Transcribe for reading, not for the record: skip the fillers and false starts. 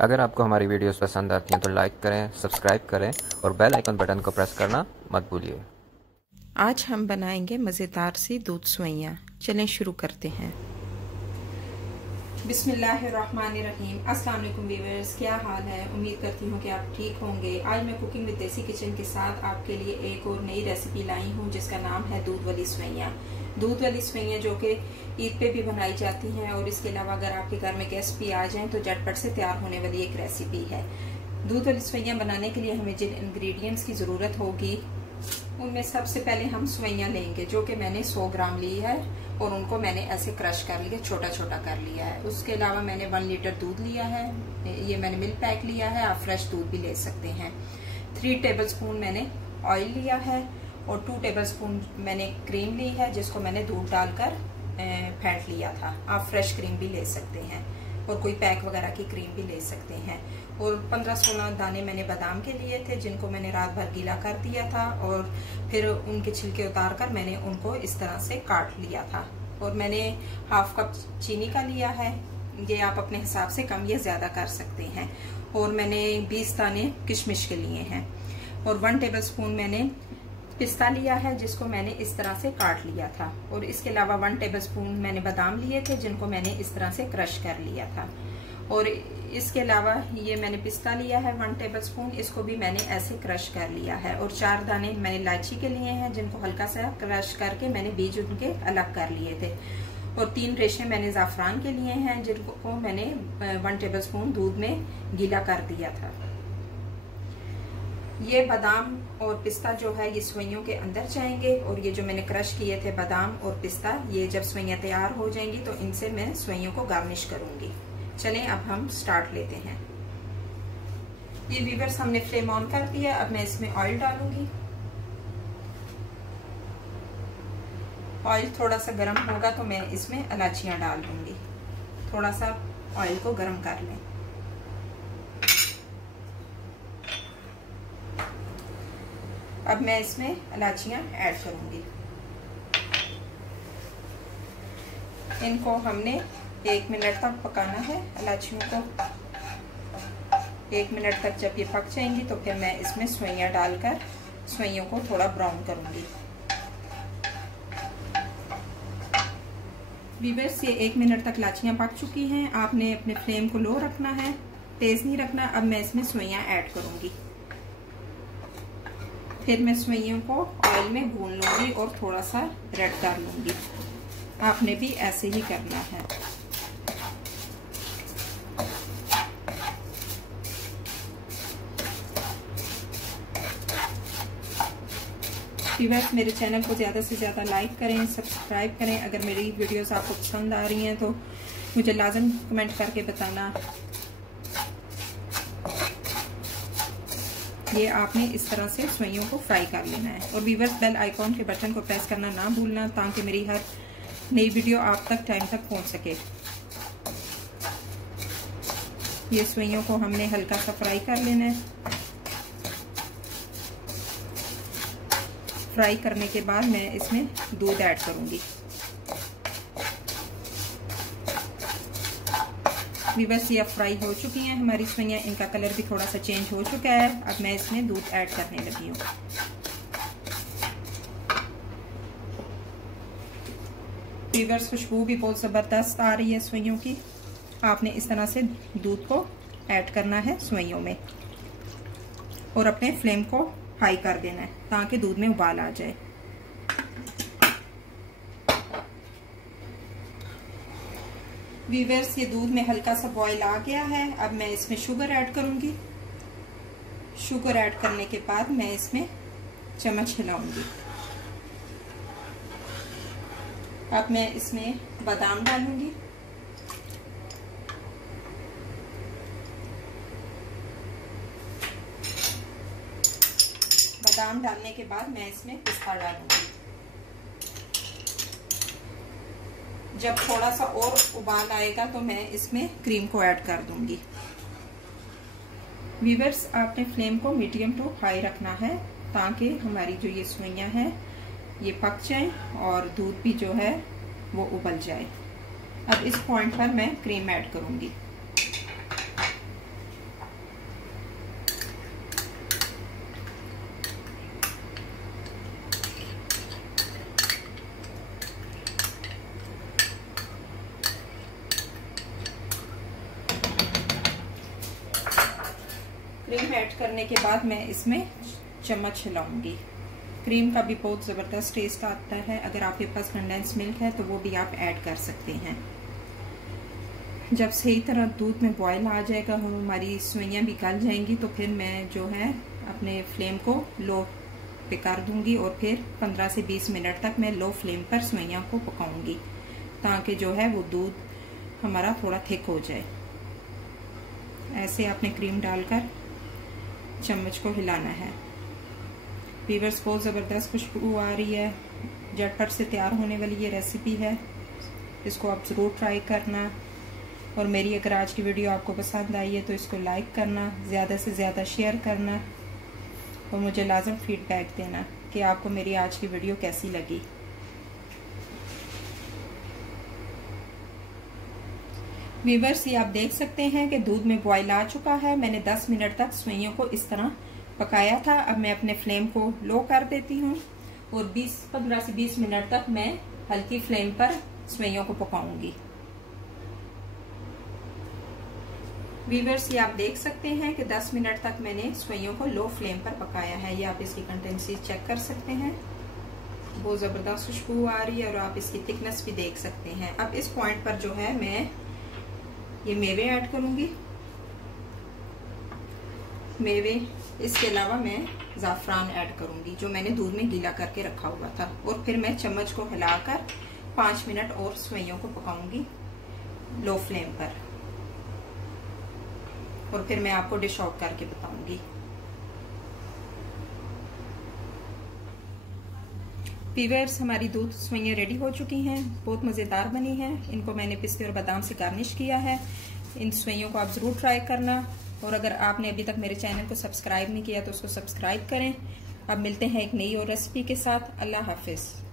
अगर आपको हमारी वीडियोस पसंद आती हैं तो लाइक करें, सब्सक्राइब करें और बेल आइकन बटन को प्रेस करना मत भूलिए। आज हम बनाएंगे मज़ेदार सी दूध सेवइयाँ। चलें शुरू करते हैं। बिस्मिल्लाहिर्रहमानिर्रहीम। अस्सलाम वालेकुम व्यूअर्स, क्या हाल है? उम्मीद करती हूँ कि आप ठीक होंगे। आज मैं कुकिंग विद देसी किचन के साथ आपके लिए एक और नई रेसिपी लाई हूँ जिसका नाम है दूध वाली सेवइयाँ। दूध वाली सेवइयाँ जो कि ईद पे भी बनाई जाती हैं और इसके अलावा अगर आपके घर में गेस्ट भी आ जाएं तो झटपट से तैयार होने वाली एक रेसिपी है। दूध वाली सेवइयाँ बनाने के लिए हमें जिन इंग्रेडिएंट्स की ज़रूरत होगी उनमें सबसे पहले हम सेवइयाँ लेंगे जो कि मैंने 100 ग्राम ली है और उनको मैंने ऐसे क्रश कर लिया, छोटा छोटा कर लिया है। उसके अलावा मैंने 1 लीटर दूध लिया है, ये मैंने मिल्क पैक लिया है, आप फ्रेश दूध भी ले सकते हैं। 3 टेबलस्पून मैंने ऑयल लिया है और 2 टेबलस्पून मैंने क्रीम ली है जिसको मैंने दूध डालकर फेंट लिया था। आप फ्रेश क्रीम भी ले सकते हैं और कोई पैक वगैरह की क्रीम भी ले सकते हैं। और 15-16 दाने मैंने बादाम के लिए थे जिनको मैंने रात भर गीला कर दिया था और फिर उनके छिलके उतार कर मैंने उनको इस तरह से काट लिया था। और मैंने 1/2 कप चीनी का लिया है, ये आप अपने हिसाब से कम या ज्यादा कर सकते हैं। और मैंने 20 दाने किशमिश के लिए हैं और 1 टेबलस्पून मैंने पिस्ता लिया है जिसको मैंने इस तरह से काट लिया था। और इसके अलावा 1 टेबलस्पून मैंने बादाम लिए थे जिनको मैंने इस तरह से क्रश कर लिया था। और इसके अलावा ये मैंने पिस्ता लिया है 1 टेबलस्पून, इसको भी मैंने ऐसे क्रश कर लिया है। और 4 दाने मैंने इलायची के लिए हैं जिनको हल्का सा क्रश करके मैंने बीज उनके अलग कर लिए थे। और 3 रेशे मैंने ज़ाफ़रान के लिए हैं जिनको मैंने 1 टेबलस्पून दूध में गीला कर दिया था। ये बादाम और पिस्ता जो है ये सेवइयों के अंदर जाएंगे और ये जो मैंने क्रश किए थे बादाम और पिस्ता, ये जब सेवइयाँ तैयार हो जाएंगी तो इनसे मैं सेवइयों को गार्निश करूंगी। चलें अब हम स्टार्ट लेते हैं। ये व्यूअर्स हमने फ्लेम ऑन कर दिया। अब मैं इसमें ऑयल डालूंगी। ऑयल थोड़ा सा गर्म होगा तो मैं इसमें इलायचियां डाल दूंगी। थोड़ा सा ऑयल को गर्म कर लें। अब मैं इसमें इलायचियां ऐड करूंगी। इनको हमने 1 मिनट तक पकाना है। इलायचियों को 1 मिनट तक जब ये पक जाएंगी तो फिर मैं इसमें सेवइयां डालकर सेवइयों को थोड़ा ब्राउन करूंगी। व्यूअर्स, ये 1 मिनट तक इलायचियां पक चुकी हैं। आपने अपने फ्लेम को लो रखना है, तेज नहीं रखना। अब मैं इसमें सेवइयां ऐड करूंगी। फिर मैं सेवइयों को ऑयल में भून लूंगी और थोड़ा सा रेड कर लूंगी। आपने भी ऐसे ही करना है। व्यूअर्स, मेरे चैनल को ज़्यादा से ज़्यादा लाइक करें, सब्सक्राइब करें। अगर मेरी वीडियोस आपको पसंद आ रही हैं तो मुझे लाजम कमेंट करके बताना। ये आपने इस तरह से सेवइयों को फ्राई कर लेना है। और व्यूअर्स, बेल आइकॉन के बटन को प्रेस करना ना भूलना ताकि मेरी हर नई वीडियो आप तक टाइम तक पहुंच सके। ये सेवइयों को हमने हल्का सा फ्राई कर लेना है। फ्राई करने के बाद मैं इसमें दूध ऐड करूंगी। व्यूअर्स, ये अब फ्राई हो चुकी हैं हमारी सेवइयाँ। इनका कलर भी थोड़ा सा चेंज हो चुका है। अब मैं इसमें दूध ऐड करने लगी हूँ। व्यूअर्स, खुशबू भी बहुत ज़बरदस्त आ रही है सेवइयों की। आपने इस तरह से दूध को ऐड करना है सेवइयों में और अपने फ्लेम को हाई कर देना है ताकि दूध में उबाल आ जाए। व्यूअर्स, ये दूध में हल्का सा बॉईल आ गया है। अब मैं इसमें शुगर ऐड करूंगी। शुगर ऐड करने के बाद मैं इसमें चम्मच हिलाऊंगी। अब मैं इसमें बादाम डालूंगी। बादाम डालने के बाद मैं इसमें पिस्ता डालूंगी। जब थोड़ा सा और उबाल आएगा तो मैं इसमें क्रीम को ऐड कर दूंगी। व्यूअर्स, आपने फ्लेम को मीडियम टू हाई रखना है ताकि हमारी जो ये सेवइयां हैं ये पक जाएं और दूध भी जो है वो उबल जाए। अब इस पॉइंट पर मैं क्रीम ऐड करूंगी। क्रीम ऐड करने के बाद मैं इसमें चम्मच हिलाऊंगी। क्रीम का भी बहुत ज़बरदस्त टेस्ट आता है। अगर आपके पास कंडेंस मिल्क है तो वो भी आप ऐड कर सकते हैं। जब सही तरह दूध में बॉयल आ जाएगा, हमारी सेवइयां भी गल जाएंगी, तो फिर मैं जो है अपने फ्लेम को लो पे कर दूंगी और फिर 15 से 20 मिनट तक मैं लो फ्लेम पर सेवइयां को पकाऊंगी, ताकि जो है वो दूध हमारा थोड़ा थिक हो जाए। ऐसे आपने क्रीम डालकर चम्मच को हिलाना है। व्यूअर्स, बहुत ज़बरदस्त खुशबू आ रही है। झटपट से तैयार होने वाली ये रेसिपी है, इसको आप ज़रूर ट्राई करना। और मेरी अगर आज की वीडियो आपको पसंद आई है तो इसको लाइक करना, ज़्यादा से ज़्यादा शेयर करना और मुझे लाजम फीडबैक देना कि आपको मेरी आज की वीडियो कैसी लगी। व्यूअर्स, ये आप देख सकते हैं कि दूध में बॉयल आ चुका है। मैंने 10 मिनट तक सेवइयों को इस तरह पकाया था। अब मैं अपने फ्लेम को लो कर देती हूँ और 15 से 20 मिनट तक मैं हल्की फ्लेम पर सेवइयों को पकाऊंगी। व्यूअर्स, ये आप देख सकते हैं कि 10 मिनट तक मैंने सेवइयों को लो फ्लेम पर पकाया है। ये आप इसकी कंसिस्टेंसी चेक कर सकते हैं, बहुत ज़बरदस्त खुशबू आ रही है और आप इसकी थिकनेस भी देख सकते हैं। अब इस पॉइंट पर जो है मैं ये मेवे ऐड करूंगी। मेवे, इसके अलावा मैं ज़ाफ़रान ऐड करूंगी जो मैंने दूध में गीला करके रखा हुआ था। और फिर मैं चम्मच को हिलाकर 5 मिनट और सेवइयों को पकाऊंगी लो फ्लेम पर, और फिर मैं आपको डिश आउट करके बताऊंगी। व्यूअर्स, हमारी दूध सेवइयां रेडी हो चुकी हैं, बहुत मज़ेदार बनी हैं। इनको मैंने पिस्ते और बादाम से गार्निश किया है। इन सेवइयों को आप ज़रूर ट्राई करना। और अगर आपने अभी तक मेरे चैनल को सब्सक्राइब नहीं किया तो उसको सब्सक्राइब करें। अब मिलते हैं एक नई और रेसिपी के साथ। अल्लाह हाफिज़।